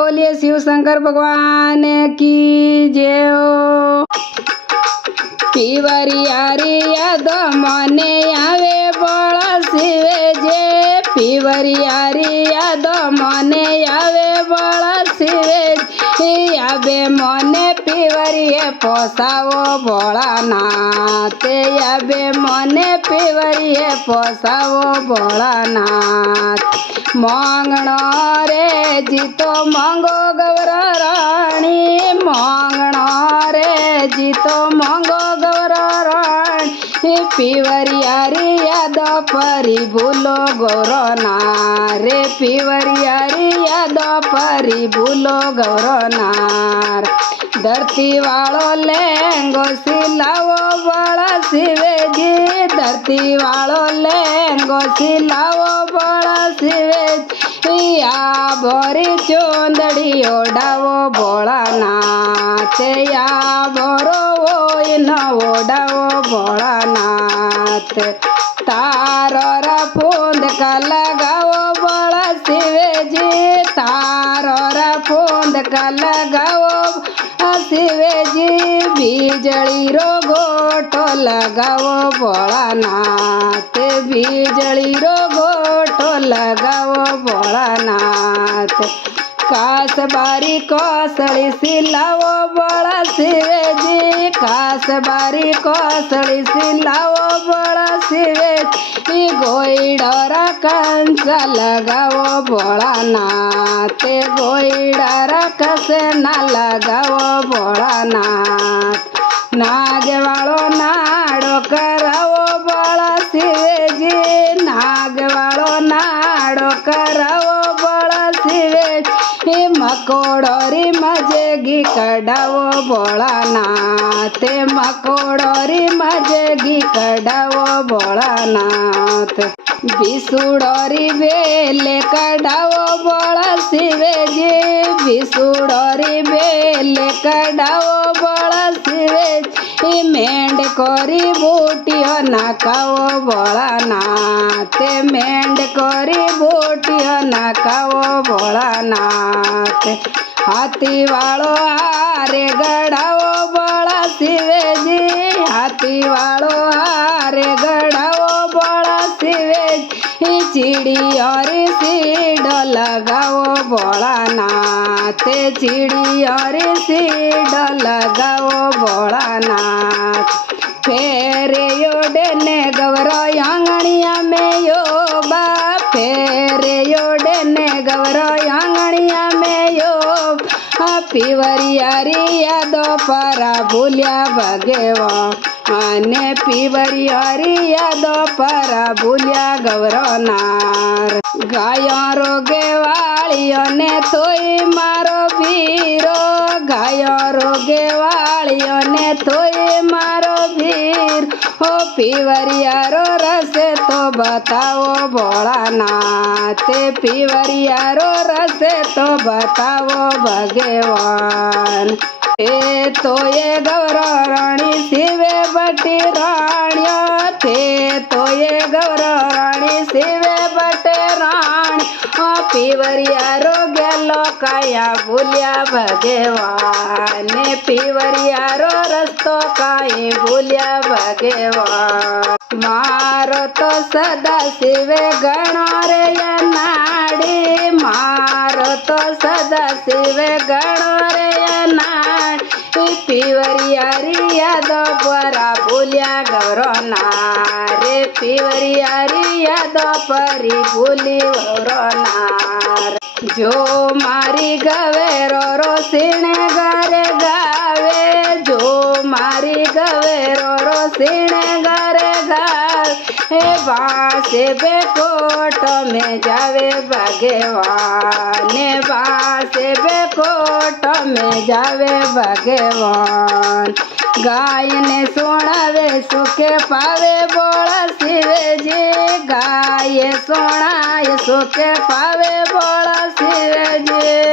बोलिए शिव शंकर भगवान की जय हो। पीवरिया दो मने आवे बड़ शिवे जे, पीवरिया दो मने आवे बड़ शिवे आवे मने पीवरिए पोसावो भोलानाथ, आवे मने पीवरिए पोसावो भोलानाथ। मांगणो रे जीतो मांगो गौर रानी, मांगणो रे जीतो मांगो गौर रानी। पीवरिया दो परी भूलो गौर नारे, पीवरिया दो परी भूलो गौर नार। धरती वालो लेंगो सिलावो बड़ा शिवे जी, धरती वालो लेंगो सिलावो बड़ा शिवे जी। आ भोरी चोंदड़ी ओढ़ावो भोलानाथ, या भोरो वो न ओढ़ावो भोलानाथ। तारो रा फूंद का लगावो बड़ा शिवे जी, तारो रा फूंद का लगावो शिवे जी। बिजली रो गोटो लगावो भोलानाथ, बिजली रो गोटो लगावो भोलानाथ। कासबारी कोसड़ी सिलावो बड़ा शिवे जी, कासबारी कोसड़ी सिलावो बड़ा शिवे जी। गोईडरा कंचा लगावो भोलानाथ, गोईडरा कसे ना लगावो भोलानाथ। नाग वालो नाड़ो करावो बड़ा शिवे जी, नाग वालो नाड़ो करावो बड़ा शिवे जी। मकोड़ोरी मजेगी कढ़ावो भोलानाथ, मकोड़ोरी मजेगी कढ़ावो भोलानाथ। बिसुड़ोरी बेले कढ़ावो बड़ा शिवे जी, बिसुड़ोरी बेले कढ़ावो बड़ा शिवे जी। मेंढ कोरी बूटियो नाकावो भोलानाथ, मेंढ कोरी बूटियो नाकावो भोलानाथ। हाथी वालो हारे गढ़ावो बड़ा शिवे जी, हाथी वालो हारे गढ़ावो बड़ा शिवे जी। चिड़ियोरी सीड लगावो भोलानाथ, चिड़ियोरी सीड लगावो भोलानाथ। फेरे योडने गवरो आंगणिया में यो बा, फेरे योडने गवरो आंगणिया में यो। पीवरिया दो परा भूलिया भगवान, पीवरिया दो परा भूलिया गौरो नार। गायों रोगे वालियों ने थोई मारो भीरो, गायों रोगे वालियों ने थोई मारो भीर। हो पीवरिया रो रसे तो बताओ भोलानाथ, पीवरिया रो रसे तो बताओ भगवान। थे तो ये गौर रानी शिवे बटी रानिया, थे तो ये गौर रानी शिवे बटे रानी। पीवरिया रो गेलो काया भूलिया भगवान, पीवरिया रो रस्तो काई भूलिया भगवान। मारो तो सदा शिवे गणो रे या नाड़ी, मारो तो सदा शिवे गणो रे या नाड़ी। पीवरिया दो परा भूलिया गौरो नारे, पीवरिया दो परी भूली गौरो नार। जो मारी गवेरो रो सीने गरे गावे, जो मारी गवेरो रो सीने गरे गावे। बासे बेकोट में जावे भगवान, बासे बेकोट में जावे भगवान। गाय ने सोनावे सुखे पावे बोला शिवे जी, गाय सोनाए सुखे पावे बोला शिवे जी।